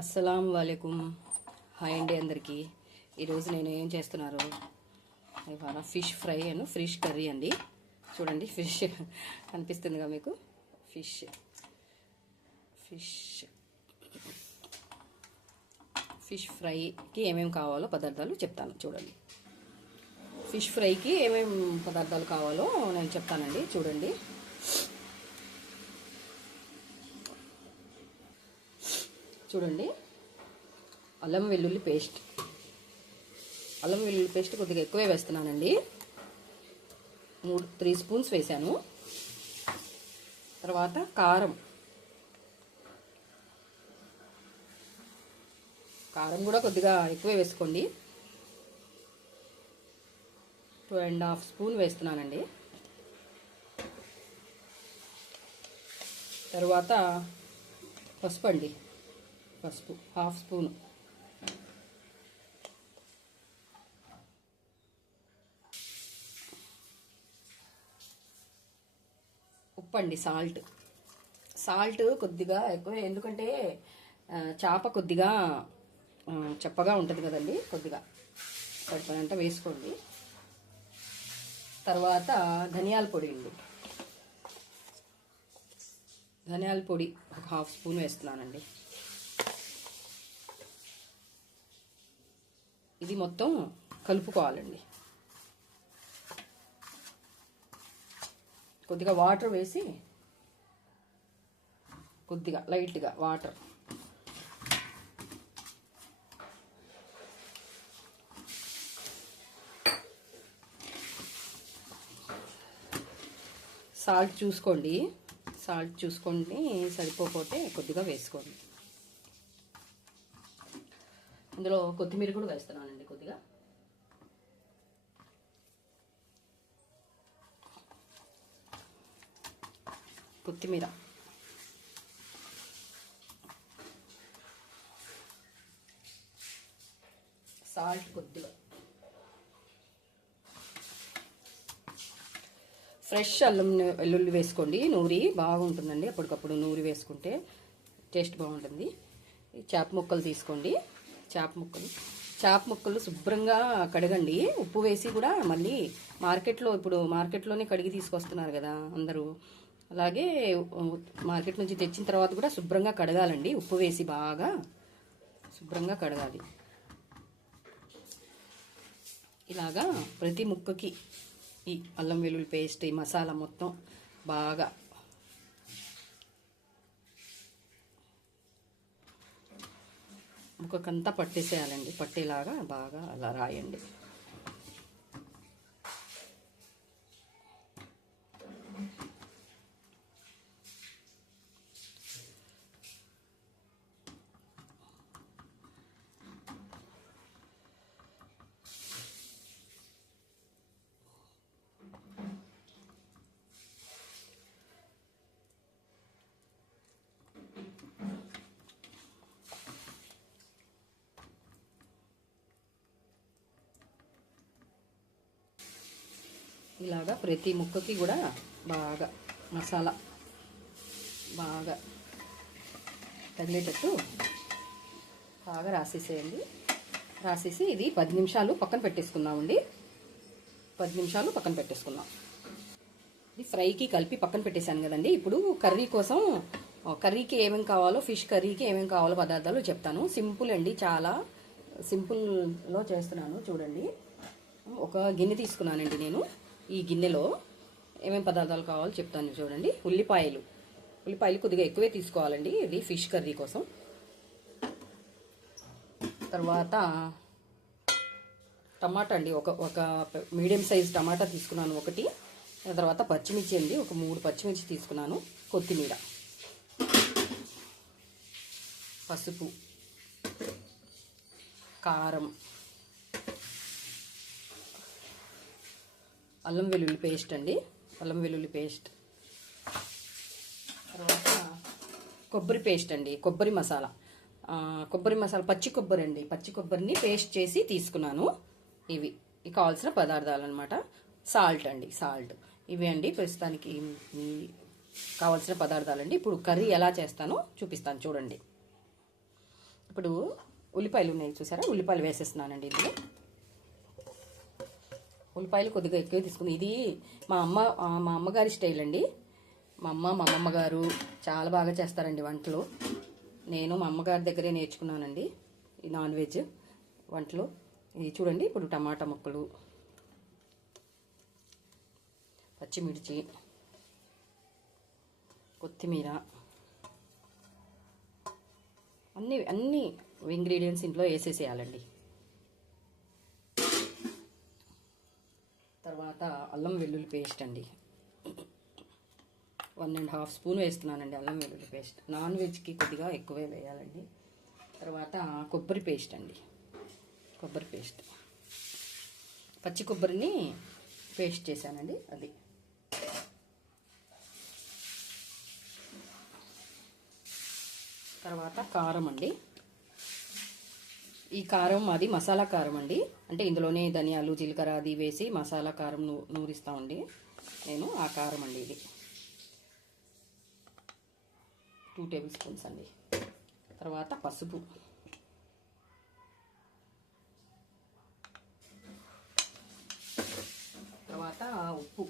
అస్సలం వాలేకుం. హాయ్ అండి అందరికీ. ఈరోజు నేను ఏం చేస్తున్నారు, ఇవాళ fish fry and fish curry అండి. చూడండి, ఫిష్ కనిపిస్తుందిగా మీకు. ఫిష్ ఫిష్ ఫిష్ ఫ్రైకి ఏమేమి కావాలో పదార్థాలు చెప్తాను. చూడండి, ఫిష్ ఫ్రైకి ఏమేమి పదార్థాలు కావాలో నేను చెప్తానండి. చూడండి, చూడండి అల్లం వెల్లుల్లి పేస్ట్. అల్లం వెల్లుల్లి పేస్ట్ కొద్దిగా ఎక్కువే వేస్తున్నానండి. 3 స్పూన్స్ వేసాను. తర్వాత కారం కూడా కొద్దిగా ఎక్కువే వేసుకోండి. 2.5 స్పూన్ వేస్తున్నానండి. తర్వాత పసుపు అండి, పసుపు 1/2 స్పూన్. ఉప్పు అండి, సాల్ట్ కొద్దిగా ఎక్కువ, ఎందుకంటే చేప కొద్దిగా చప్పగా ఉంటుంది కదండి, కొద్దిగా సరిపోయినంత వేసుకోండి. తర్వాత ధనియాల పొడి అండి, ధనియాల పొడి 1/2 స్పూన్ వేస్తున్నానండి. ఇది మొత్తం కలుపుకోవాలండి. కొద్దిగా వాటర్ వేసి, కొద్దిగా లైట్గా వాటర్, సాల్ట్ చూసుకోండి, సరిపోతే కొద్దిగా వేసుకోండి. ఇందులో కొత్తిమీర కూడా వేస్తున్నానండి, కొద్దిగా. కొత్తిమీర సాల్ట్ కొద్దిగా. ఫ్రెష్ అల్లం వెల్లుల్లి వేసుకోండి, నూరి బాగుంటుందండి. అప్పటికప్పుడు నూరి వేసుకుంటే టేస్ట్ బాగుంటుంది. చేప ముక్కలు తీసుకోండి, చేప ముక్కలు శుభ్రంగా కడగండి. ఉప్పు వేసి కూడా మళ్ళీ మార్కెట్లోనే కడిగి తీసుకొస్తున్నారు కదా అందరూ. అలాగే మార్కెట్ నుంచి తెచ్చిన తర్వాత కూడా శుభ్రంగా కడగాలండి. ఉప్పు వేసి బాగా శుభ్రంగా కడగాలి. ఇలాగా ప్రతి ముక్కకి ఈ అల్లం వెల్లుల్లి పేస్ట్, ఈ మసాలా మొత్తం బాగా ముక్కకంతా పట్టేసేయాలండి. పట్టేలాగా బాగా అలా రాయండి. ఇలాగా ప్రతి ముక్కకి కూడా బాగా మసాలా బాగా తగిలేటట్టు బాగా రాసేసేయండి. రాసేసి ఇది 10 నిమిషాలు పక్కన పెట్టేసుకుందామండి. 10 నిమిషాలు పక్కన పెట్టేసుకుందాం. ఇది ఫ్రైకి కలిపి పక్కన పెట్టేశాను కదండి. ఇప్పుడు కర్రీకి ఏమేమి కావాలో, ఫిష్ కర్రీకి ఏమేమి కావాలో పదార్థాలు చెప్తాను. సింపుల్ అండి, చాలా సింపుల్లో చేస్తున్నాను. చూడండి, ఒక గిన్నె తీసుకున్నానండి నేను. ఈ గిన్నెలో ఏమేమి పదార్థాలు కావాలో చెప్తాను. చూడండి, ఉల్లిపాయలు కొద్దిగా ఎక్కువే తీసుకోవాలండి, ఇది ఫిష్ కర్రీ కోసం. తర్వాత టమాటా అండి, ఒక మీడియం సైజ్ టమాటా తీసుకున్నాను ఒకటి. తర్వాత పచ్చిమిర్చి అండి, ఒక 3 పచ్చిమిర్చి తీసుకున్నాను. కొత్తిమీర, పసుపు, కారం, అల్లం వెల్లుల్లి పేస్ట్ అండి, తర్వాత కొబ్బరి పేస్ట్ అండి, కొబ్బరి మసాలా, పచ్చి కొబ్బరి అండి, పచ్చి కొబ్బరిని పేస్ట్ చేసి తీసుకున్నాను. ఇవి కావాల్సిన పదార్థాలు అనమాట. సాల్ట్ అండి, ఇవి అండి ప్రస్తుతానికి కావాల్సిన పదార్థాలండి. ఇప్పుడు కర్రీ ఎలా చేస్తానో చూపిస్తాను. చూడండి, ఇప్పుడు ఉల్లిపాయలు ఉన్నాయి చూసారా, ఉల్లిపాయలు వేసేస్తున్నానండి ఇందులో. ఉల్లిపాయలు కొద్దిగా ఎక్కువ తీసుకుంది. ఇది మా అమ్మగారి స్టైల్ అండి. మా అమ్మమ్మ గారు చాలా బాగా చేస్తారండి వంటలు. నేను మా అమ్మగారి దగ్గరే నేర్చుకున్నానండి ఈ నాన్ వెజ్ వంటలు. ఇది చూడండి. ఇప్పుడు టమాటా ముక్కలు, పచ్చిమిర్చి, కొత్తిమీర, అన్ని ఇంగ్రీడియంట్స్ ఇంట్లో వేసేసేయాలండి. తర్వాత అల్లం వెల్లుల్లి పేస్ట్ అండి, 1½ స్పూన్ వేస్తున్నానండి అల్లం వెల్లుల్లి పేస్ట్. నాన్ వెజ్కి కొద్దిగా ఎక్కువే వేయాలండి. తర్వాత కొబ్బరి పేస్ట్ అండి, కొబ్బరి పేస్ట్, పచ్చి కొబ్బరిని పేస్ట్ చేశానండి అది. తర్వాత కారం అండి. ఈ కారం అది మసాలా కారం అండి. అంటే ఇందులోనే ధనియాలు, జీలకర్ర అది వేసి మసాలా కారం నూరిస్తామండి నేను. ఆ కారం అండి ఇది, 2 టేబుల్ స్పూన్స్ అండి. తర్వాత పసుపు, తర్వాత ఉప్పు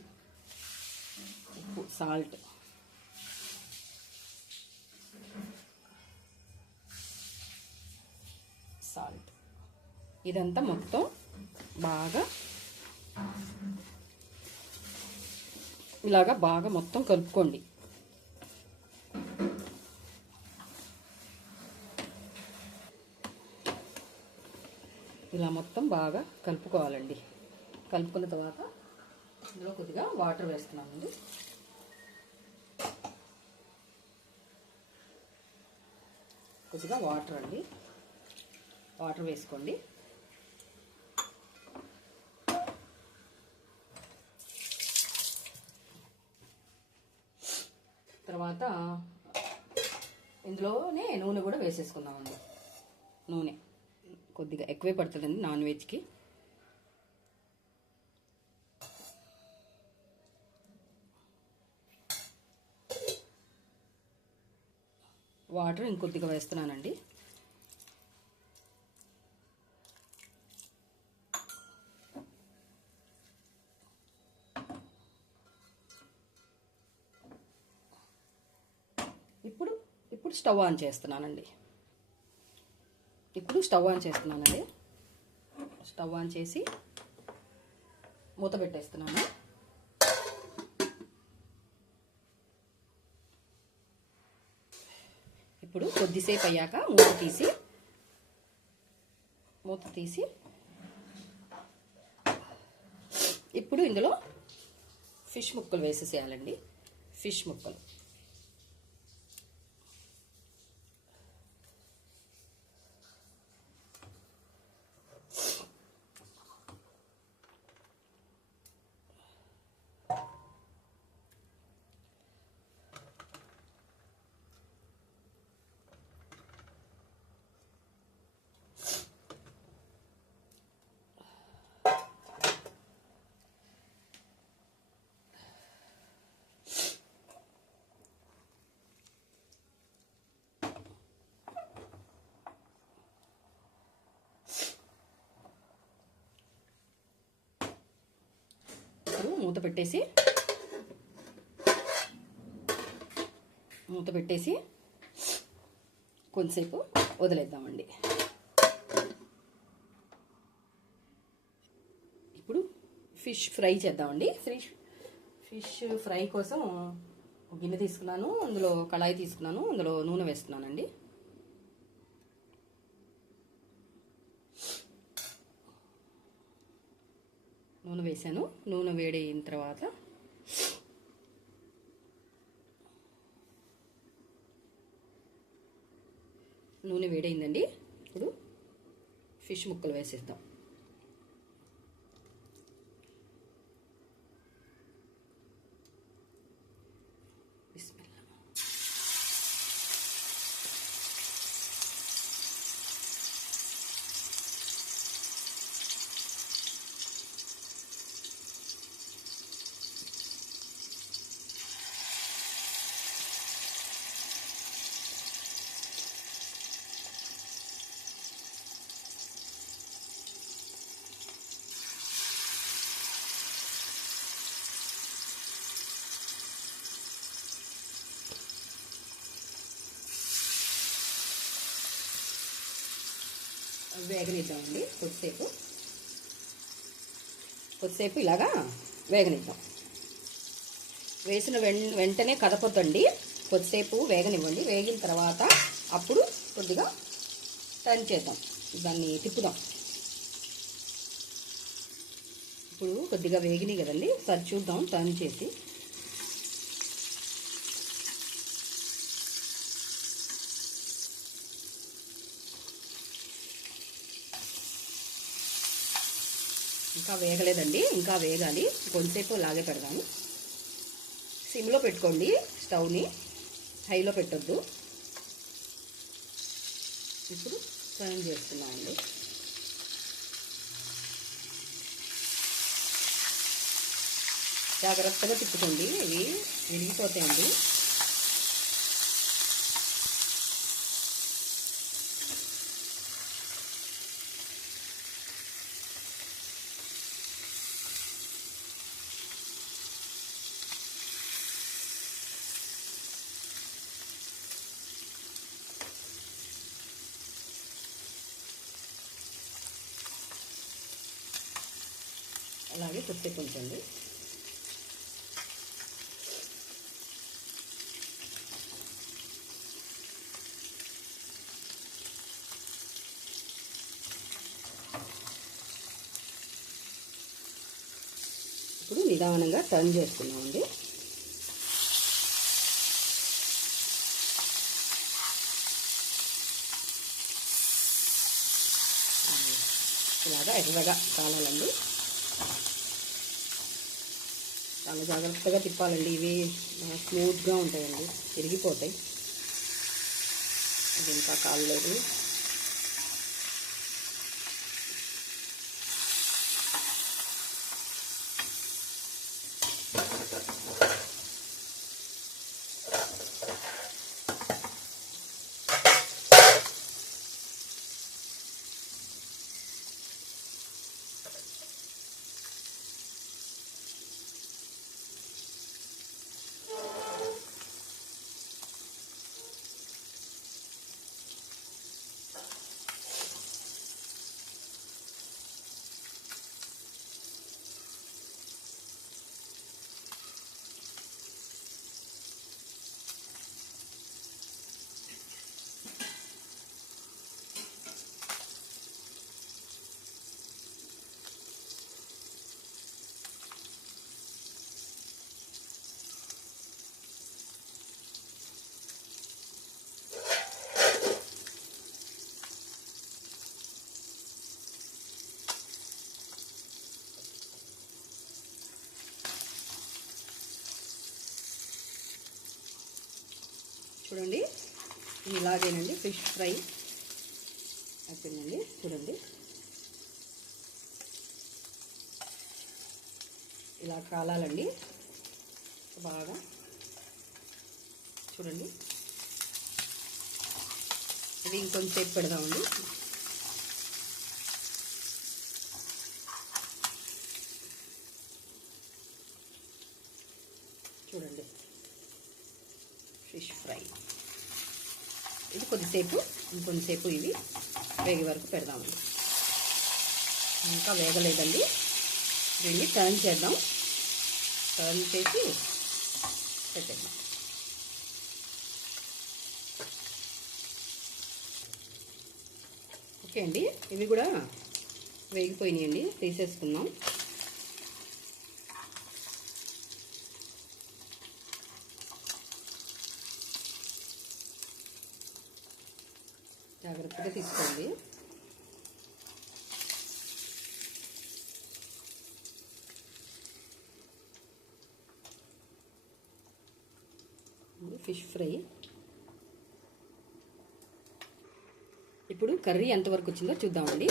సాల్ట్, ఇదంతా మొత్తం బాగా ఇలాగా బాగా మొత్తం కలుపుకోండి. ఇలా మొత్తం బాగా కలుపుకోవాలండి. కలుపుకున్న తర్వాత ఇందులో కొద్దిగా వాటర్ వేస్తున్నామండి. కొద్దిగా వాటర్ అండి, వాటర్ వేసుకోండి. తర్వాత ఇందులోనే నూనె కూడా వేసేసుకుందామండి. నూనె కొద్దిగా ఎక్కువే పడుతుందండి నాన్ వెజ్కి. వాటర్ ఇంకొద్దిగా వేస్తున్నానండి. ఇప్పుడు స్టవ్ ఆన్ చేస్తున్నానండి. స్టవ్ ఆన్ చేసి మూత పెట్టేస్తున్నాను. ఇప్పుడు కొద్దిసేపు అయ్యాక మూత తీసి ఇప్పుడు ఇందులో ఫిష్ ముక్కలు వేసేసేయాలండి. ఫిష్ ముక్కలు మూత పెట్టేసి కొంతసేపు వదిలేద్దామండి. ఇప్పుడు ఫిష్ ఫ్రై చేద్దామండి. ఫిష్ ఫ్రై కోసం గిన్నె తీసుకున్నాను, అందులో కళాయి తీసుకున్నాను, అందులో నూనె వేస్తున్నానండి. నూనె వేసాను. నూనె వేడైన తర్వాత నూనె వేడైందండి. ఇప్పుడు ఫిష్ ముక్కలు వేసేద్దాం. వేగనిద్దామండి కొద్దిసేపు ఇలాగా వేగనిద్దాం. వేసిన వెంటనే కదపొద్దండి, కొద్దిసేపు వేగనివ్వండి. వేగిన తర్వాత అప్పుడు కొద్దిగా టర్న్ చేద్దాం, దాన్ని తిప్పుదాం. ఇప్పుడు కొద్దిగా వేగినాయి కదండి, సరి చూద్దాం టర్న్ చేసి. ఇంకా వేగలేదండి, ఇంకా వేగాలి. కొంతసేపు లాగే పెడదాము. సిమ్లో పెట్టుకోండి స్టవ్ని, హైలో పెట్టొద్దు. ఇప్పుడు టర్న్ చేస్తున్నామండి. జాగ్రత్తగా తిప్పుకోండి, ఇవి విరిగిపోతాయండి. అలాగే కొద్దిసేపు ఉంచండి. ఇప్పుడు నిదానంగా టర్న్ చేసుకున్నామండి. ఇలాగా ఎర్రగా కాలాలండి. చాలా జాగ్రత్తగా తిప్పాలండి, ఇవి స్మూత్గా ఉంటాయండి, విరిగిపోతాయి. ఇది ఇంకా కాలలేదు. చూడండి, ఇలాగేనండి ఫిష్ ఫ్రై అయిపోయిందండి. చూడండి, ఇలా కాలాలండి బాగా. చూడండి, ఇది ఇంకొంచెం పెడదామండి. చూడండి, ఫిష్ ఫ్రై ఇది ఇంకొంతసేపు ఇవి వేగే వరకు పెడదామండి. ఇంకా వేగలేదండి, దీన్ని టర్న్ చేద్దాం. టర్న్ చేసి పెట్టేద్దాం. ఓకే అండి, ఇవి కూడా వేగిపోయినాయండి, తీసేసుకుందాం. జాగ్రత్తగా తీసుకోండి. Fish fry. ఇప్పుడు కర్రీ ఎంతవరకు వచ్చిందో చూద్దామండి.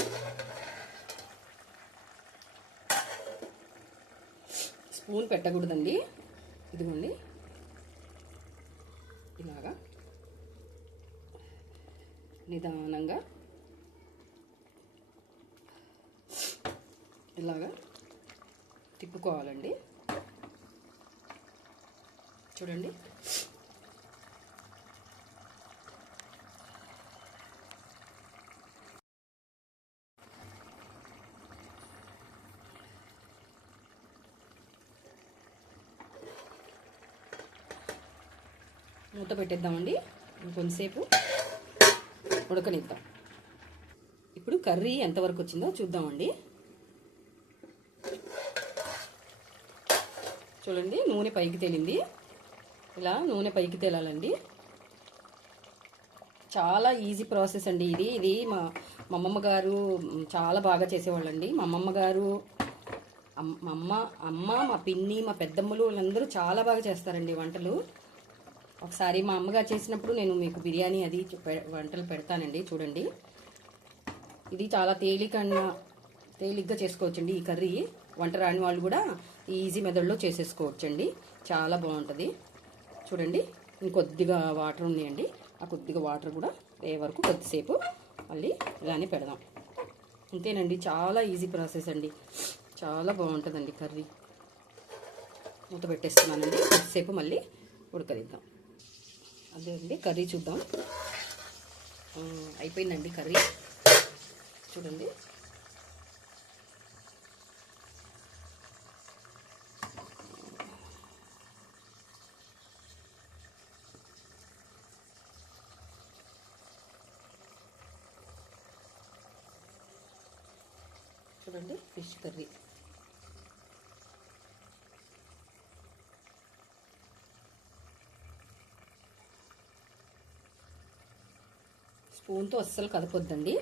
స్పూన్ పెట్టకూడదండి, ఇదిగోండి ఇలాగా నిదానంగా ఇలాగా తిప్పుకోవాలండి. చూడండి, మూత పెట్టేద్దామండి. ఇంకొంతసేపు ఉడకనిద్దాం. ఇప్పుడు కర్రీ ఎంతవరకు వచ్చిందో చూద్దామండి. చూడండి, నూనె పైకి తేలింది. ఇలా నూనె పైకి తేలాలండి. చాలా ఈజీ ప్రాసెస్ అండి ఇది మా అమ్మమ్మ గారు చాలా బాగా చేసేవాళ్ళండి. మా అమ్మమ్మ గారు, అమ్మ, మా పిన్ని, మా పెద్దమ్మలు వాళ్ళందరూ చాలా బాగా చేస్తారండి వంటలు. ఒకసారి మా అమ్మగారు చేసినప్పుడు నేను మీకు బిర్యానీ అది వంటలు పెడతానండి, చూడండి. ఇది చాలా తేలిగ్గా చేసుకోవచ్చండి ఈ కర్రీ. వంట రాని వాళ్ళు కూడా ఈజీ మెథడ్లో చేసేసుకోవచ్చండి. చాలా బాగుంటుంది. చూడండి, ఇంకొద్దిగా వాటర్ ఉన్నాయండి. ఆ కొద్దిగా వాటర్ కూడా ఏ వరకు కొద్దిసేపు మళ్ళీ ఇలానే పెడదాం. అంతేనండి, చాలా ఈజీ ప్రాసెస్ అండి. చాలా బాగుంటుందండి కర్రీ. మూత పెట్టేస్తున్నానండి. కొద్దిసేపు మళ్ళీ ఉడకదిద్దాం. అదే అండి, కర్రీ చూద్దాం. అయిపోయిందండి కర్రీ. చూడండి, చూడండి ఫిష్ కర్రీ. స్పూన్తో అస్సలు కదపొద్దండి.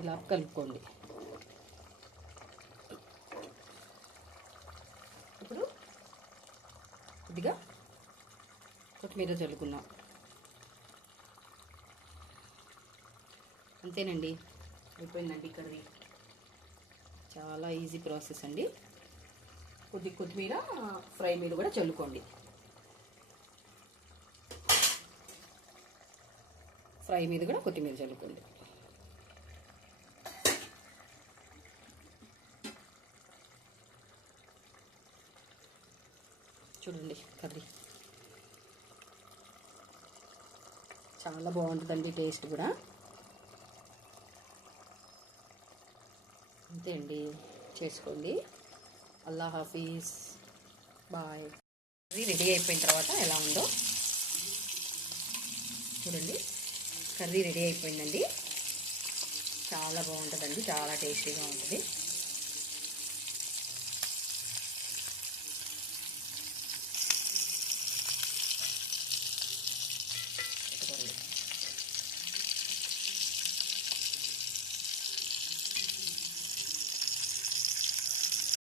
ఇలా కలుపుకోండి. ఇప్పుడు కొద్దిగా కొత్తిమీర చల్లుకుందాం. అంతేనండి, అయిపోయిందండి కర్రీ. చాలా ఈజీ ప్రాసెస్ అండి. కొత్తిమీర ఫ్రై మీద కూడా చల్లుకోండి. ఫ్రై మీద కూడా కొత్తిమీర చల్లుకోండి. చూడండి, కర్రీ చాలా బాగుంటుందండి, టేస్ట్ కూడా. అంతే అండి, చేసుకోండి. అల్లా హాఫీజ్, బాయ్. కర్రీ రెడీ అయిపోయిన తర్వాత ఎలా ఉందో చూడండి. కర్రీ రెడీ అయిపోయిందండి. చాలా బాగుంటుందండి, చాలా టేస్టీగా ఉంటుంది.